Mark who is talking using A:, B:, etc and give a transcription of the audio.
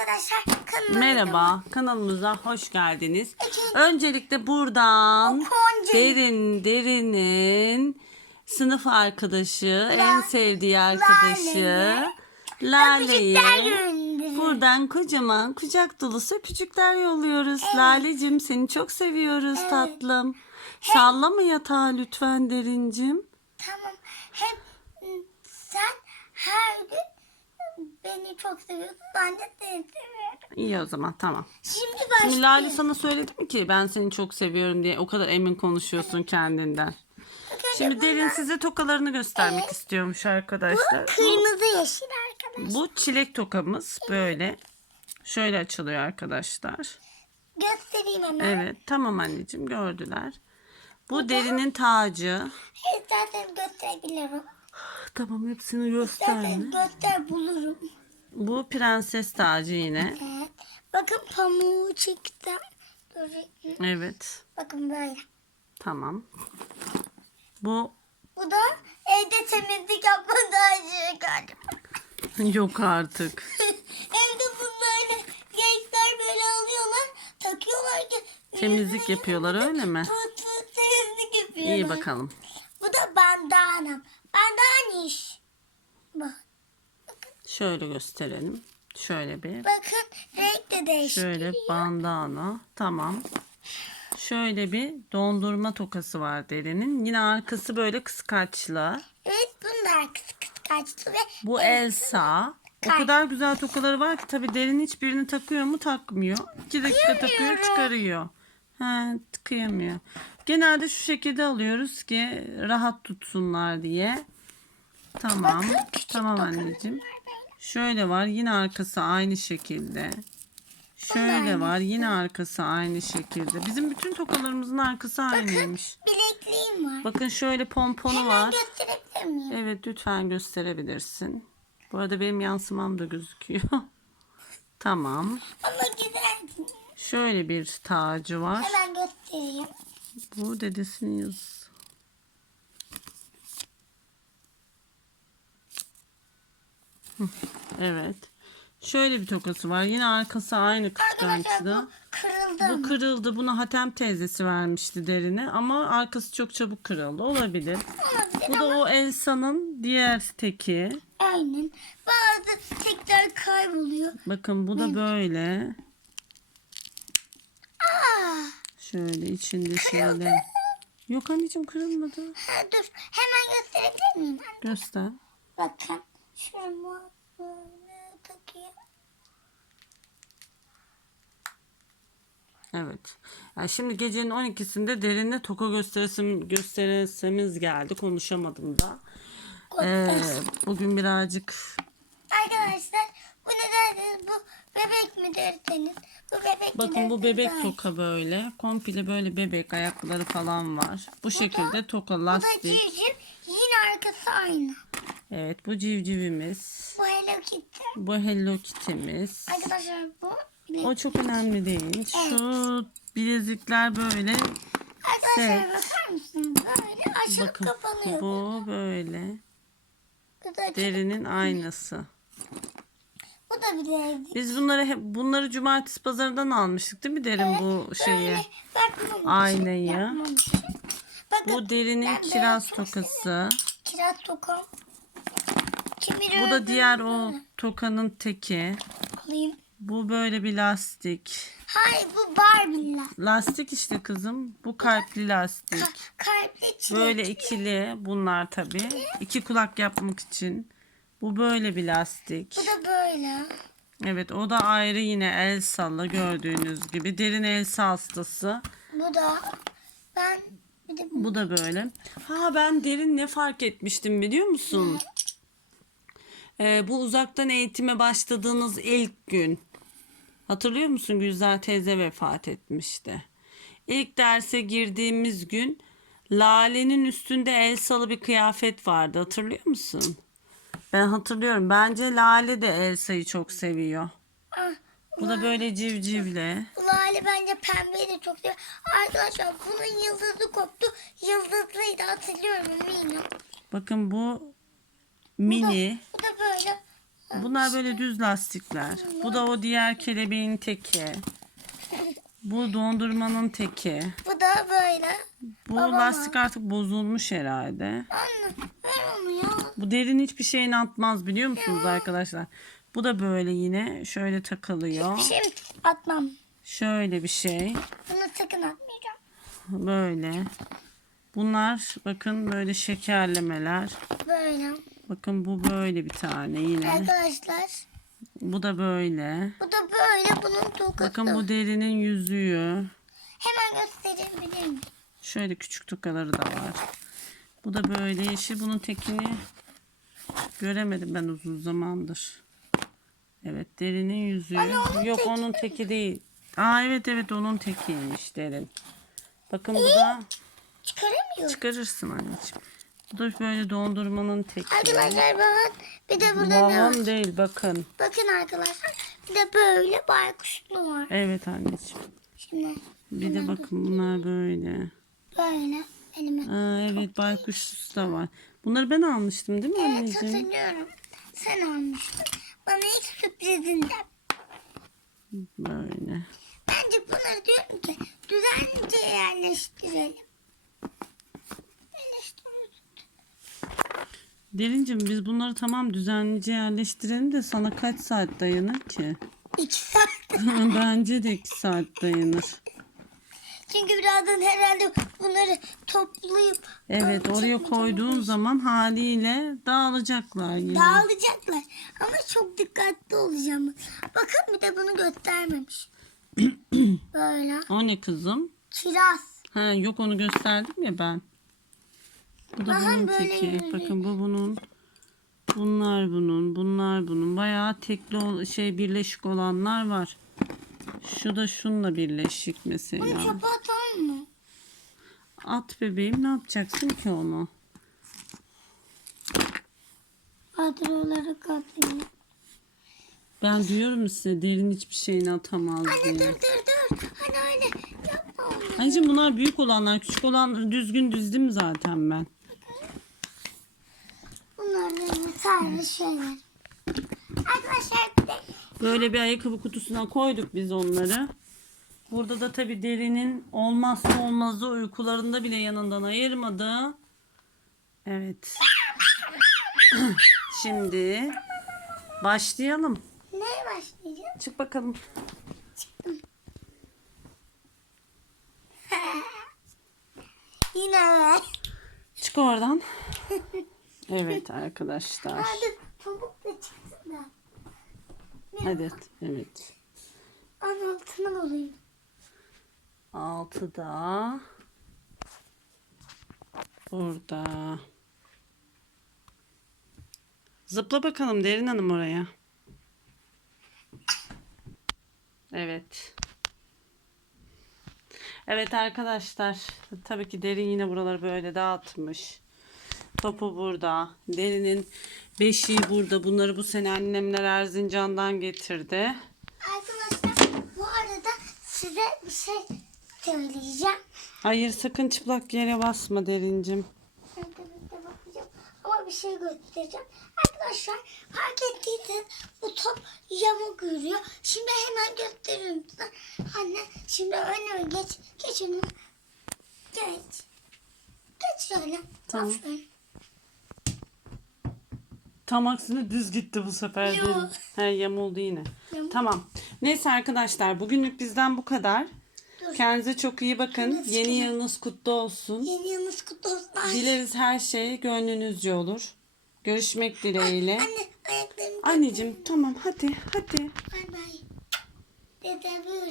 A: arkadaşlar kanalıma
B: Merhaba, kanalımıza hoş geldiniz.
A: Peki.
B: Öncelikle buradan Derin Derin'in sınıf arkadaşı, en sevdiği arkadaşı
A: gönderin.
B: buradan kocaman kucak dolusu öpücükler yolluyoruz. Lale'cim seni çok seviyoruz tatlım. Sallama yatağı lütfen Derincim.
A: Tamam. Hep ıı, sen her gün beni çok seviyorsun. Ben de seni seviyorum.
B: İyi o zaman tamam.
A: Şimdi
B: Şimdi
A: başlayalım.
B: Lale sana söyledi mi ki ben seni çok seviyorum diye o kadar emin konuşuyorsun kendinden. Şimdi Derin size tokalarını göstermek istiyormuş arkadaşlar. Bu,
A: Kırmızı yeşil arkadaş.
B: bu çilek tokamız böyle. Şöyle açılıyor arkadaşlar.
A: Göstereyim hemen.
B: Evet tamam anneciğim gördüler. Bu derinin tacı.
A: İstersen gösterebilirim.
B: Tamam hepsini
A: İstersen
B: gösterme.
A: göster bulurum.
B: Bu prenses tacı yine.
A: Evet. Bakın pamuğu çıktı.
B: Evet
A: Bakın böyle.
B: tamam. Bu
A: Bu da evde temizlik yapma tacı galiba.
B: yok artık.
A: Evde bunları gençler böyle alıyorlar, takıyorlar ki
B: Temizlik yapıyorlar öyle mi?
A: Tut tut temizlik yapıyorlar.
B: İyi bakalım.
A: Bu da bandanam. Bandaniş. Bak,
B: Şöyle gösterelim. Şöyle bir.
A: bakın renk de değişti.
B: Şöyle bandana. Tamam. Şöyle bir dondurma tokası var derinin. Yine arkası böyle kıskaçlı.
A: Evet bunun da arkası kıskaçtı ve
B: Bu Elsa. O kadar güzel tokaları var ki tabii derin hiçbirini takıyor mu takmıyor. İki dakika takıyor çıkarıyor. He, kıyamıyor. Genelde şu şekilde alıyoruz ki rahat tutsunlar diye. Tamam. Tamam anneciğim. Şöyle var yine arkası aynı şekilde. Şöyle var yine arkası aynı şekilde. Bizim bütün tokalarımızın arkası aynıymış.
A: bilekliğim var.
B: Bakın şöyle pomponu
A: Hemen
B: var.
A: gösterebilir miyim?
B: Evet lütfen gösterebilirsin. Bu arada benim yansımam da gözüküyor. tamam.
A: Ama güzel.
B: Şöyle bir tacı var.
A: Hemen göstereyim.
B: Bu dedesinin yazısı. Evet. Şöyle bir tokası var. Yine arkası aynı
A: Arkadaşlar
B: kıskançlı.
A: bu kırıldı.
B: Bu kırıldı. Bunu Hatem teyzesi vermişti derine. Ama arkası çok çabuk kırıldı. Olabilir.
A: Olabilir
B: Bu da o Elsa'nın diğer teki.
A: Aynen. Bazı tekrar kayboluyor.
B: Bakın bu da böyle.
A: Aa,
B: Şöyle içinde şöyle. Yok anneciğim kırılmadı.
A: ha, dur. Hemen gösterebilir miyim?
B: Göster.
A: Bakın. Böyle takayım.
B: Evet. Yani şimdi gecenin 12'sinde derinle toka gösterisim, gösterisimiz geldi. Konuşamadım da. Ee, bugün birazcık
A: Arkadaşlar bu ne derseniz bu bebek mi derseniz bu bebek mi
B: bakın bu bebek
A: iyi.
B: toka böyle. Komple böyle bebek ayakları falan var. Bu şekilde toka
A: Bu da
B: lastik.
A: civciv yine arkası aynı.
B: Evet bu civcivimiz.
A: Bu Hello Kitty.
B: Bu Hello Kitty'miz.
A: Arkadaşlar bu bilek.
B: O çok önemli değil. Şu bilezikler böyle.
A: Arkadaşlar
B: set.
A: bakar mısınız? Böyle açılıp
B: Bakın
A: kapanıyor.
B: bu böyle.
A: Bu
B: Derinin aynası.
A: bu da bilezik.
B: Biz bunları hep bunları cumartesi pazarından almıştık değil mi derin bu şeyi?
A: Böyle
B: Aynayı.
A: Bakın
B: Bu derinin kiraz tokası.
A: kiraz tokam. Kimi
B: Bu da diğer o tokanın teki.
A: Alayım.
B: Bu böyle bir lastik.
A: Hayır bu Barbie'ler.
B: Lastik işte kızım. Bu kalpli lastik.
A: Kalpli çilek.
B: Böyle ikili bunlar tabii. İki kulak yapmak için. Bu böyle bir lastik.
A: Bu da böyle.
B: Evet o da ayrı yine Elsa'lı gördüğünüz gibi. Derin Elsa hastası.
A: Bu da ben bir de bu.
B: Bu da böyle. Ha ben derin ne fark etmiştim biliyor musun? Ee, bu uzaktan eğitime başladığınız ilk gün. Hatırlıyor musun Gülzar teyze vefat etmişti. İlk derse girdiğimiz gün Lale'nin üstünde Elsa'lı bir kıyafet vardı. Hatırlıyor musun? Ben hatırlıyorum. Bence Lale de Elsa'yı çok seviyor.
A: Ah,
B: Bu da böyle civcivli.
A: bu Lale bence pembeyi de çok seviyor. Arkadaşlar bunun yıldızı koptu. Yıldızlıydı hatırlıyorum eminim.
B: Bakın bu mini. Bunlar böyle düz lastikler. Bu da o diğer kelebeğin teki. Bu dondurmanın teki.
A: Bu da böyle.
B: Bu
A: Baba.
B: lastik artık bozulmuş herhalde.
A: Anne ver onu ya.
B: Bu derin hiçbir şeyini atmaz biliyor musunuz arkadaşlar? Bu da böyle yine şöyle takılıyor.
A: Bir şey atmam?
B: Şöyle bir şey.
A: Bunu sakın atmayacağım.
B: Böyle. Bunlar bakın böyle şekerlemeler.
A: Böyle.
B: Bakın bu böyle bir tane yine.
A: Arkadaşlar
B: Bu da böyle.
A: bu da böyle bunun tokası.
B: Bakın bu derinin yüzüğü.
A: Hemen gösterebilir miyim?
B: Şöyle küçük tokaları da var. Bu da böyle yeşil. Bunun tekini göremedim ben uzun zamandır. Evet derinin yüzüğü.
A: Anne, onun
B: Yok
A: teki
B: onun teki değil. Aa evet evet onun tekiymiş derin. Bakın bu da
A: Çıkaramıyorum.
B: çıkarırsın anneciğim. Bu da böyle dondurmanın teki.
A: Arkadaşlar bakın bir de burada ne var?
B: Balon değil bakın.
A: Bakın arkadaşlar bir de böyle baykuşlu var.
B: Evet anneciğim.
A: Şimdi
B: Bir de bakın bunlar böyle.
A: böyle elime.
B: Aa, evet baykuşlusu da var. Bunları ben almıştım değil mi
A: Evet
B: anneciğim?
A: hatırlıyorum. Sen almıştın. Bana ilk sürprizinden.
B: Böyle.
A: Bence bunları diyorum ki düzenlice. Yerleştirelim.
B: Derincim biz bunları tamam düzenlice yerleştirelim de sana kaç saat dayanır ki?
A: İki saat.
B: Bence de 2 saat dayanır.
A: Çünkü birazdan herhalde bunları toplayıp
B: Evet oraya koyduğun zaman haliyle dağılacaklar yine.
A: dağılacaklar. Ama çok dikkatli olacağım. Bakın bir de bunu göstermemiş. Böyle.
B: O ne kızım?
A: Kiraz.
B: Ha yok onu gösterdim ya ben. Bu da
A: Aha,
B: bunun
A: böyle
B: teki. Bakın bu bunun. Bunlar bunun. Bunlar bunun. Bayağı tekli ol- şey birleşik olanlar var. Şu da şunla birleşik
A: Bunu
B: mesela.
A: çöpe atalım mı?
B: At bebeğim ne yapacaksın ki onu?
A: Hatıraları katlayayım.
B: Ben diyorum size derin hiçbir şeyini atamaz
A: Anne
B: diye.
A: dur dur dur. Hani öyle yapma onu.
B: Anneciğim bunlar büyük olanlar. Küçük olan düzgün dizdim zaten ben.
A: Arkadaşlar bir de
B: Böyle bir ayakkabı kutusuna koyduk biz onları. Burada da tabii derinin olmazsa olmazı uykularında bile yanından ayırmadı. Evet. Şimdi başlayalım.
A: neye başlayacağız?
B: Çık bakalım.
A: Yine?
B: Çık oradan. Evet arkadaşlar.
A: Hadi pamuk da çıksın da.
B: Evet, evet.
A: An altına alayım.
B: Altıda. Burada. Zıpla bakalım Derin Hanım oraya. Evet. Evet arkadaşlar. Tabii ki Derin yine buraları böyle dağıtmış. Topu burada. Derin'in beşiği burada. Bunları bu sene annemler Erzincan'dan getirdi.
A: Arkadaşlar bu arada size bir şey söyleyeceğim.
B: Hayır sakın çıplak yere basma Derincim.
A: De bakacağım. Ama bir şey göstereceğim. Arkadaşlar fark ettiyseniz bu top yamuk yürüyor. Şimdi hemen gösteriyorum size. Anne şimdi önüme geç. Geç önüme. Geç. Geç şöyle.
B: Tamam.
A: Aferin.
B: Tam aksine düz gitti bu sefer.
A: Yo.
B: Derin. He yamuldu yine.
A: Yamuk.
B: Tamam. Neyse arkadaşlar bugünlük bizden bu kadar.
A: Dur.
B: Kendinize çok iyi bakın.
A: Nasıl
B: Yeni
A: ya?
B: yılınız kutlu olsun.
A: Yeni yılınız kutlu olsun. Ay,
B: Dileriz her şey gönlünüzce olur. Görüşmek dileğiyle.
A: Anne ayaklarımı
B: Anneciğim tamam hadi hadi.
A: Bay bay. Dede buyurun.